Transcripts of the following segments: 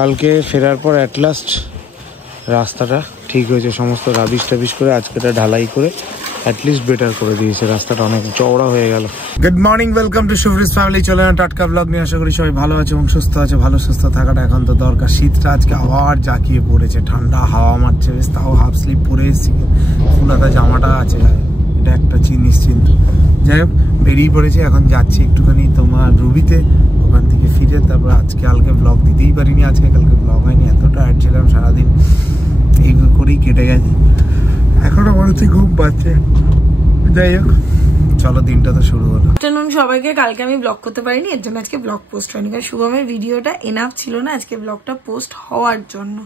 কালকে ফেরার পর অ্যাট লাস্ট রাস্তাটা ঠিক হয়েছে, সমস্ত রাবিশ টাবিশ করে আজকে এটা ঢালাই করে অ্যাটলিস্ট বেটার করে দিয়েছে, রাস্তাটা অনেক চওড়া হয়ে গেল। Good morning, welcome to Shubhris family. চলে না টাটকা ব্লগ নিয়ে, আশা করি সবাই ভালো আছে এবং সুস্থ আছে। ভালো সুস্থ থাকাটা এখন তো দরকার। শীতটা আজকে আবার জাঁকিয়ে পড়েছে, ঠান্ডা হাওয়া মারছে বেশ, তাও হাফ স্লিপ পরে এসেছি, ফুলাতা জামাটা আছে, এটা একটা নিশ্চিন্ত। যাই হোক, বেরিয়ে পড়েছে, এখন যাচ্ছি একটুখানি তোমার রুবিতে, ওখান থেকে ফিরে তারপর আজকে কালকে ব্লগ দিতেই পারিনি, আজকে কালকে ব্লগ হয়নি, এত টায়ার্ড ছিলাম সারাদিন, এই করেই কেটে গেছে। এখনো মনে হচ্ছে ঘুম পাচ্ছে। যাই হোক, চলো দিনটা তো শুরু হলো। আফটারনুন সবাইকে। কালকে আমি ব্লগ করতে পারিনি, এর জন্য আজকে ব্লগ পোস্ট হয়নি, কারণ শুভমের ভিডিওটা এনাফ ছিল না আজকে ব্লগটা পোস্ট হওয়ার জন্য।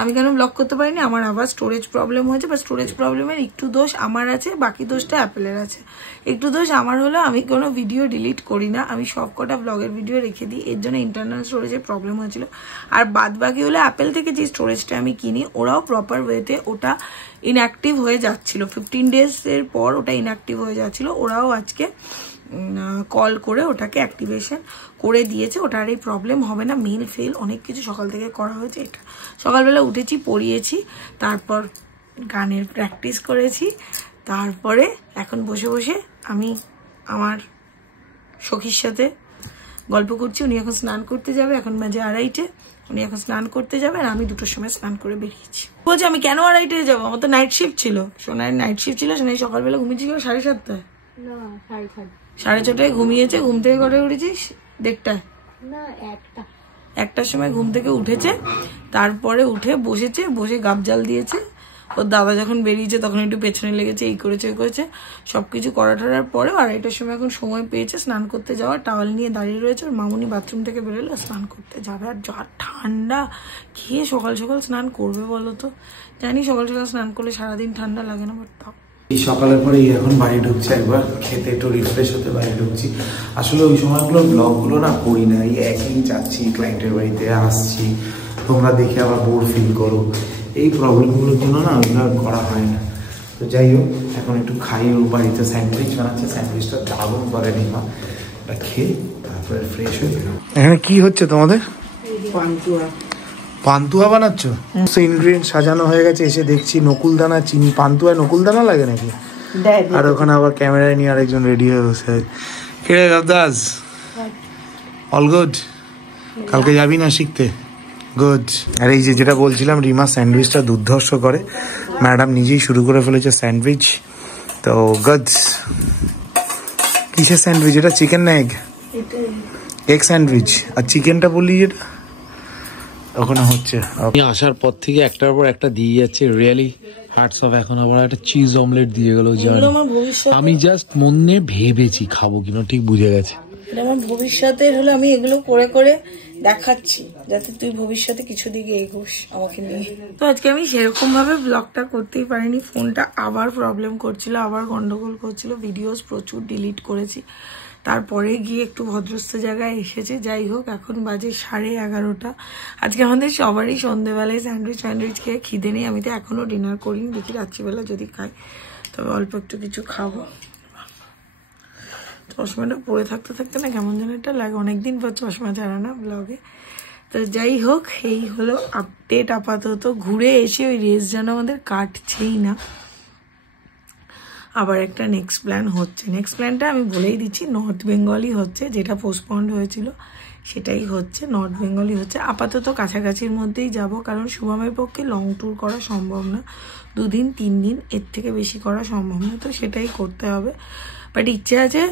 আমি কেন ব্লগ করতে পারিনি, আমার আবার স্টোরেজ প্রবলেম হয়েছে, বা স্টোরেজ প্রবলেমের একটু দোষ আমার আছে, বাকি দোষটা অ্যাপেলের আছে। একটু দোষ আমার হলো, আমি কোনো ভিডিও ডিলিট করি না, আমি সব কটা ব্লগের ভিডিও রেখে দিই, এর জন্য ইন্টারনাল স্টোরেজের প্রবলেম হয়েছিল। আর বাদ বাকি হলো অ্যাপেল থেকে যে স্টোরেজটা আমি কিনি, ওরাও প্রপার ওয়েতে ওটা ইনঅ্যাক্টিভ হয়ে যাচ্ছিল, 15 ডেজের পর ওটা ইনঅ্যাক্টিভ হয়ে যাচ্ছিল। ওরাও আজকে কল করে ওটাকে অ্যাক্টিভেশন করে দিয়েছে, ওটা আর এই প্রবলেম হবে না। মেল ফেল অনেক কিছু সকাল থেকে করা হয়েছে। এটা সকালবেলা উঠেছি, পড়িয়েছি, তারপর গানের প্র্যাকটিস করেছি, তারপরে এখন বসে বসে আমি আমার সখীর সাথে গল্প করছি। উনি এখন স্নান করতে যাবে, এখন বাজে 2:30, উনি এখন স্নান করতে যাবে, আর আমি 2টোর সময় স্নান করে বেরিয়েছি। বলছি আমি কেন 2:30 যাবো, আমার তো নাইট শিফট ছিল। সোনার নাইট শিফট ছিল, সোনাই সকালবেলা ঘুমিয়েছিল 7:30, 6:30 ঘুমিয়েছে। ঘুম থেকে করে উঠেছিস 1:30, 1টার সময় ঘুম থেকে উঠেছে, তারপরে উঠে বসেছে, বসে গাবজাল দিয়েছে। ওর দাদা যখন বেরিয়েছে তখন একটু পেছনে লেগেছে, এই করেছে ওই করেছে, সবকিছু করা টরার পরে 2:30টার সময় এখন সময় পেয়েছে স্নান করতে যাওয়ার। টাওয়াল নিয়ে দাঁড়িয়ে রয়েছে, ওর মামুনি বাথরুম থেকে বেরোলো, স্নান করতে যাবে। আর যা ঠান্ডা, খেয়ে সকাল সকাল স্নান করবে বলো তো? জানি সকাল সকাল স্নান করলে সারাদিন ঠান্ডা লাগে না, বাট তাও এই সকালের পরে এখন বাড়ি ঢুকছে, একবার খেতে একটু রিফ্রেশ হতে বাড়ি ঢুকছি। আসলে ওই সময়গুলো ব্লগগুলো না করি না, এই একই যাচ্ছি ক্লায়েন্টের বাড়িতে, আসছি, তোমরা দেখে আবার বোর ফিল করো, এই প্রবলেমগুলোর জন্য না ওইগুলো করা হয় না। তো যাই হোক, এখন একটু খাই। ও বাড়িতে স্যান্ডউইচ বানাচ্ছে, স্যান্ডউইচটা দারুণ করে নিমা, ওটা খেয়ে তারপরে ফ্রেশ হয়ে গেল। এখানে কি হচ্ছে তোমাদের? পান্তুয়া বানাচ্ছ? ইনগ্রিডিয়েন্ট সাজানো হয়ে গেছে, এসে দেখছি নকুলদানা, চিনি। পান্তুয়ায় নকুলদানা লাগে নাকি? আর ওখানে আবার ক্যামেরায় নিয়ে আরেকজন রেডি হয়ে বসে আছে। কে রে গাবদাস? All good? কালকে যাবি না শিখতে? গুড। আর এই যে যেটা বলছিলাম, রিমা স্যান্ডউইচটা দুর্ধর্ষ করে, ম্যাডাম নিজেই শুরু করে ফেলেছে স্যান্ডউইচ। তো গুড। কিসের স্যান্ডউইচ এটা? চিকেন না এগ? Egg sandwich. আর চিকেনটা বললি যেটা ওখানে হচ্ছে, আসার পর থেকে একটার পর একটা দিয়ে যাচ্ছে, রিয়েলি হার্টস অফ। এখন আবার একটা চিজ অমলেট দিয়ে গেল, আমি জাস্ট মনে ভেবেছি খাবো কিনা, ঠিক বুঝে গেছে। আমার ভবিষ্যতে হলো, আমি এগুলো করে করে দেখাচ্ছি যাতে তুই ভবিষ্যতে কিছু দিকে এগোস আমাকে নিয়ে। তো আজকে আমি সেরকম ভাবে ব্লগটা করতেই পারিনি, ফোনটা আবার প্রবলেম করছিল, আবার গন্ডগোল করছিল, ভিডিওস প্রচুর ডিলিট করেছি, তারপরে গিয়ে একটু ভদ্রস্থ জায়গায় এসেছে। যাই হোক, এখন বাজে 11:30। আজকে আমাদের সবারই সন্ধ্যেবেলায় স্যান্ডউইচ খেয়ে খিদে নেই। আমি তো এখনো ডিনার করিনি, দেখি রাত্রিবেলা যদি খাই তবে অল্প একটু কিছু খাবো। চশমাটা পরে থাকতে থাকতে না কেমন যেন একটা লাগে, অনেকদিন পর চশমা ছাড়া না ব্লগে। তো যাই হোক, এই হলো আপডেট আপাতত। ঘুরে এসে ওই রেস যেন আমাদের কাটছেই না, আবার একটা নেক্সট প্ল্যান হচ্ছে। নেক্সট প্ল্যানটা আমি বলেই দিচ্ছি, নর্থ বেঙ্গলই হচ্ছে, যেটা পোস্টপন্ড হয়েছিল সেটাই হচ্ছে, নর্থ বেঙ্গলই হচ্ছে। আপাতত কাছাকাছির মধ্যেই যাব, কারণ শুভমের পক্ষে লং ট্যুর করা সম্ভব না, 2 দিন 3 দিন এর থেকে বেশি করা সম্ভব না, তো সেটাই করতে হবে। বাট ইচ্ছে আছে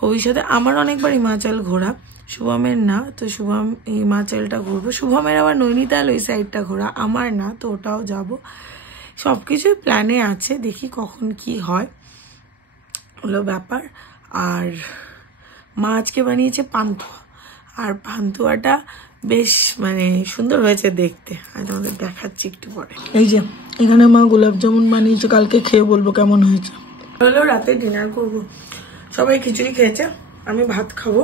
ভবিষ্যতে, আমার অনেকবার হিমাচল ঘোরা, শুভমের না। তো শুভম হিমাচলটা ঘুরবো, শুভমের আবার নৈনিতাল ওই সাইডটা ঘোরা, আমার না, তো ওটাও যাব। সবকিছুই প্ল্যানে আছে, দেখি কখন কি হয়, হলো ব্যাপার। আর মা আজকে বানিয়েছে পান্তুয়া, আর পান্তুয়াটা বেশ মানে সুন্দর হয়েছে দেখতে, আজ আমাদের দেখাচ্ছি একটু পরে। এই যে এখানে মা গোলাপ জামুন বানিয়েছে, কালকে খেয়ে বলবো কেমন হয়েছে। হলো রাতে ডিনার করব, সবাই খিচুড়ি খেয়েছে, আমি ভাত খাবো।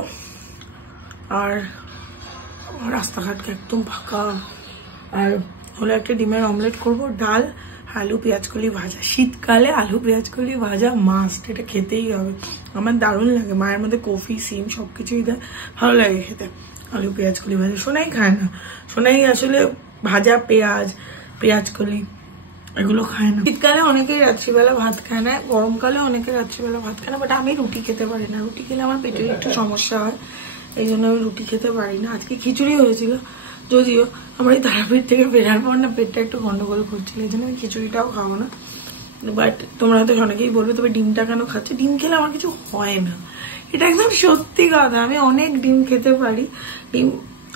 আর রাস্তাঘাট একদম ফাঁকা। আর হলো একটা ডিমের অমলেট করব, ডাল, আলু পেঁয়াজকলি ভাজা। শীতকালে আলু পেঁয়াজকলি ভাজা মাস্ট, এটা খেতেই হবে। আমার দারুণ লাগে, মায়ের মধ্যে কফি সিম সবকিছুই দেয়, ভালো লাগে খেতে। আলু পেঁয়াজ কলি ভাজা। সোনাই খায় না, সোনাই আসলে ভাজা পেঁয়াজ কলি এগুলো খায় না। শীতকালে অনেকেই রাত্রিবেলা ভাত খায় না, গরমকালে অনেকে রাত্রিবেলা ভাত খায় না, বাট আমি রুটি খেতে পারি না। রুটি খেলে আমার পেটের একটু সমস্যা হয়, এই জন্য আমি রুটি খেতে পারি না। আজকে খিচুড়ি হয়েছিল, যদিও আমার এই তারাপীঠ থেকে বেরার পর না পেটটা একটু গন্ডগোল করছিল, এই জন্য আমি খিচুড়িটাও খাবো না। বাট তোমরা হয়তো অনেকেই বলবে তবে ডিমটা কেন খাচ্ছে? ডিম খেলে আমার কিছু হয় না, এটা একদম সত্যি কথা। আমি অনেক ডিম খেতে পারি। ডিম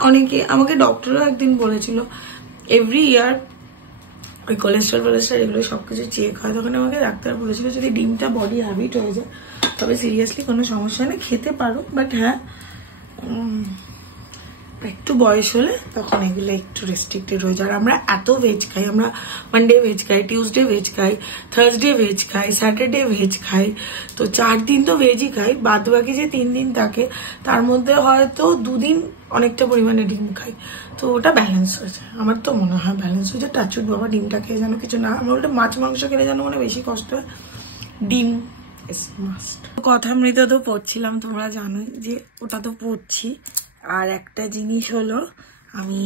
অনেকে, আমাকে ডক্টরও একদিন বলেছিল এভরি ইয়ার ওই কোলেস্ট্রল এগুলো সবকিছু চেক হয়, তখন আমাকে ডাক্তার বলেছিল যদি ডিমটা বডি হ্যাবিট হয়ে যায় তবে সিরিয়াসলি কোনো সমস্যা নেই, খেতে পারো। বাট হ্যাঁ, একটু বয়স হলে তখন এগুলো একটু রেস্ট্রিক্টেড হয়ে যায়। আর আমরা এত ভেজ খাই, আমরা মানডে ভেজ খাই, টিউসডে ভেজ খাই, থার্সডে ভেজ খাই, স্যাটারডে ভেজ খাই, তো 4 দিন তো ভেজই খাই। বাদ বাকি যে 3 দিন থাকে তার মধ্যে হয়তো 2 দিন অনেকটা পরিমাণে ডিম খাই, তো ওটা ব্যালেন্স হয়েছে। আমার তো মনে হয় ব্যালেন্স হয়েছে। টাচুট বাবা ডিমটা খেয়ে যেন কিছু না, আমার ওটা মাছ মাংস খেলে যেন মানে বেশি কষ্ট হয়, ডিম ইজ মাস্ট। কথামৃত তো পড়ছিলাম, তোমরা জানোই যে ওটা তো পড়ছি। আর একটা জিনিস হলো, আমি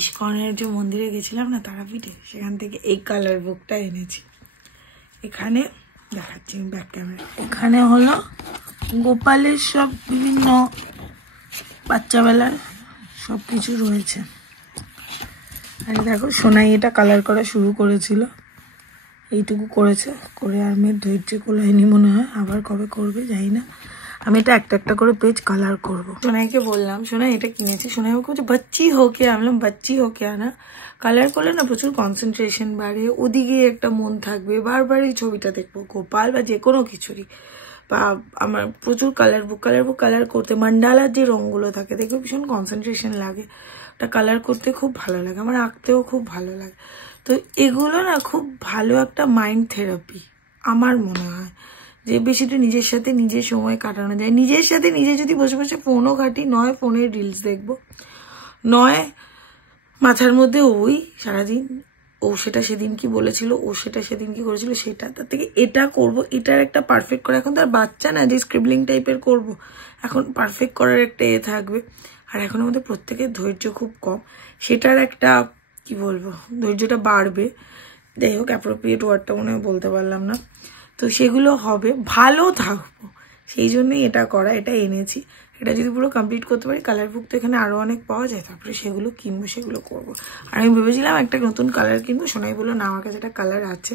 ইস্কনের যে মন্দিরে গেছিলাম না তারাপীঠে, সেখান থেকে এই কালার বুকটা এনেছি। এখানে দেখাচ্ছি আমি ব্যাক ক্যামেরা। এখানে হলো গোপালের সব বিভিন্ন বাচ্চাবেলার সব কিছু রয়েছে। আর দেখো সোনাই এটা কালার করা শুরু করেছিল, এইটুকু করেছে, করে আর মেয়ের ধৈর্য কোলায়নি মনে হয়, আবার কবে করবে জানি না। আমি এটা একটা একটা করে পেজ কালার করবো। সোনাইকে বললাম সোনাই এটা কিনেছি, সোনাই আমাকে বলছে বাচ্চি হোকে, আমি বললাম বাচ্চি হোকে আনা। কালার করলে না প্রচুর কনসেন্ট্রেশন বাড়ে, ওদিকে একটা মন থাকবে, বারবার এই ছবিটা দেখবো, গোপাল বা যে কোনো কিছুরই। বা আমার প্রচুর কালার বুক কালার করতে, মান্ডালার যে রঙগুলো থাকে দেখবে ভীষণ কনসেন্ট্রেশন লাগে, ওটা কালার করতে খুব ভালো লাগে, আমার আঁকতেও খুব ভালো লাগে। তো এগুলো না খুব ভালো একটা মাইন্ড থেরাপি আমার মনে হয়, যে বেশিটা নিজের সাথে নিজের সময় কাটানো যায়। নিজের সাথে নিজে যদি বসে বসে ফোনও ঘাটি, নয় ফোনের রিলস দেখবো, নয় মাথার মধ্যে ওই সারাদিন ও সেটা সেদিন কি বলেছিল, ও সেটা সেদিন কি করেছিল সেটা, তার থেকে এটা করবো, এটার একটা পারফেক্ট করে। এখন তো আর বাচ্চা না যে স্ক্রিবলিং টাইপের করবো, এখন পারফেক্ট করার একটা থাকবে। আর এখন আমাদের প্রত্যেকের ধৈর্য খুব কম, সেটার একটা কি বলবো ধৈর্যটা বাড়বে। যাই হোক, অ্যাপ্রোপ্রিয়েট ওয়ার্ডটা মনে হয় বলতে পারলাম না, তো সেগুলো হবে, ভালো থাকবো, সেই জন্যই এটা করা, এটা এনেছি। এটা যদি পুরো কমপ্লিট করতে পারি, কালার বুক তো এখানে আরো অনেক পাওয়া যায়, তারপরে সেগুলো কিনবো, সেগুলো করবো। আর আমি ভেবেছিলাম একটা নতুন কালার কিনবো, সোনাই বললো না আমার কাছে একটা কালার আছে,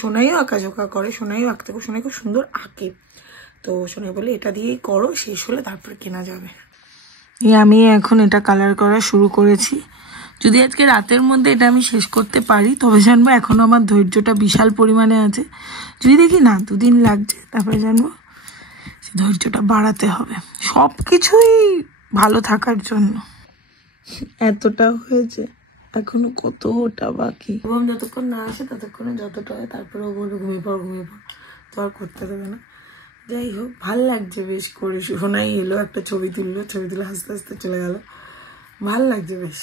সোনাইও আঁকাঝোঁকা করে, সোনাইও আঁকতে, সোনাই খুব সুন্দর আঁকে, তো সোনাই বলে এটা দিয়েই করো, শেষ হলে তারপর কেনা যাবে। আমি এখন এটা কালার করা শুরু করেছি, যদি আজকে রাতের মধ্যে এটা আমি শেষ করতে পারি তবে জানবো এখনো আমার ধৈর্যটা বিশাল পরিমাণে আছে। যদি দেখি না 2 দিন লাগছে, তারপরে জানবো ধৈর্যটা বাড়াতে হবে সব কিছুই ভালো থাকার জন্য। এতটা হয়েছে, এখনো কতটা বাকি, এবং যতক্ষণ না আসে ততক্ষণে যতটা হয়, তারপরে ও বলবো ঘুমিয়ে পড়, তো আর করতে দেবে না। যাই হোক, ভাল লাগছে বেশ করে। সোনাই এলো, একটা ছবি তুলে হাসতে হাসতে চলে গেল, ভাল লাগছে বেশ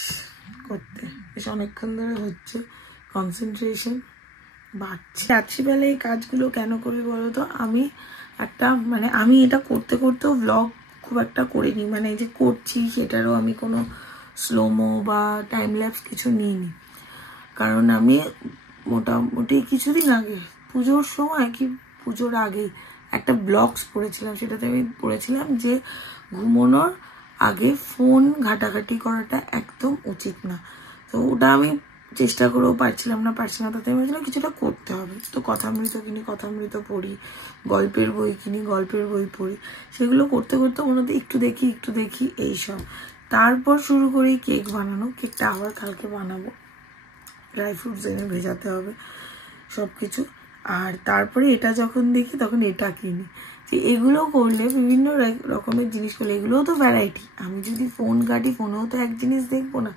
করতে, বেশ অনেকক্ষণ ধরে হচ্ছে, কনসেন্ট্রেশন বাড়ছে। রাত্রিবেলা এই কাজগুলো কেন করি বলো তো, আমি আমি এটা করতে করতেও ব্লগ খুব একটা করিনি, মানে এই যে করছি সেটারও আমি কোনো স্লোমো বা টাইম ল্যাপস কিছু নিইনি, কারণ আমি মোটামুটি কিছুদিন আগে পুজোর সময় কি পুজোর আগেই একটা ব্লগস পড়েছিলাম, সেটাতে আমি পড়েছিলাম যে ঘুমানোর আগে ফোন ঘাটাঘাটি করাটা একদম উচিত না। তো ওটা আমি চেষ্টা করেও পারছিলাম না, তাতে আমি বলছিলাম কিছুটা করতে হবে। তো কথামৃত কিনি, কথামৃত পড়ি, গল্পের বই কিনি, গল্পের বই পড়ি, সেগুলো করতে করতে ওনাদের একটু দেখি এইসব। তারপর শুরু করি কেক বানানো, কেকটা আবার কালকে বানাবো, ড্রাই ফ্রুটস এনে ভেজাতে হবে সব কিছু। আর তারপরে এটা যখন দেখি তখন এটা কিনি, যে এগুলো করলে বিভিন্ন রকমের জিনিস করলে এগুলোও তো ভ্যারাইটি। আমি যদি ফোন ঘাটি, ফোনেও তো এক জিনিস দেখবো না,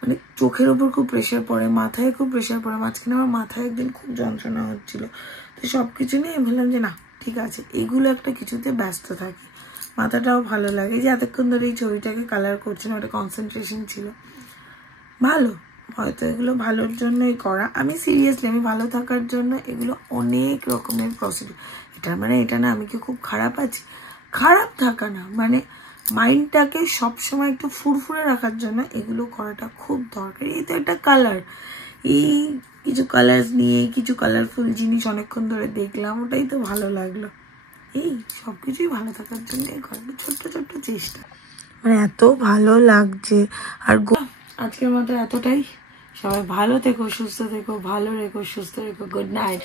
মানে চোখের ওপর খুব প্রেশার পড়ে, মাথায় খুব প্রেশার পড়ে। মাঝখানে আমার মাথায় একদিন খুব যন্ত্রণা হচ্ছিল, তো সব কিছু নিয়ে ভাবলাম যে না ঠিক আছে, এগুলো একটা কিছুতে ব্যস্ত থাকি, মাথাটাও ভালো লাগে। যে এতক্ষণ ধরে এই ছবিটাকে কালার করছিলাম, একটা কনসেন্ট্রেশন ছিল, ভালো, হয়তো এগুলো ভালোর জন্যই করা। আমি সিরিয়াসলি আমি ভালো থাকার জন্য এগুলো অনেক রকমের প্রসিডিউর। এটা মানে এটা না আমি কি খুব খারাপ আছি, খারাপ থাকা না, মানে মাইন্ডটাকে সবসময় একটু ফুরফুরে রাখার জন্য এগুলো করাটা খুব দরকারি। এই তো একটা কালার, এই কিছু কালার নিয়ে কিছু কালারফুল জিনিস অনেকক্ষণ ধরে দেখলাম, ওটাই তো ভালো লাগলো। এই সবকিছুই ভালো থাকার জন্য ছোট্ট ছোট্ট চেষ্টা, মানে এত ভালো লাগছে। আর আজকের মতো এতটাই। সবাই ভালো থেকো, সুস্থ থেকো, ভালো রেখো, সুস্থ রেখো। Good night.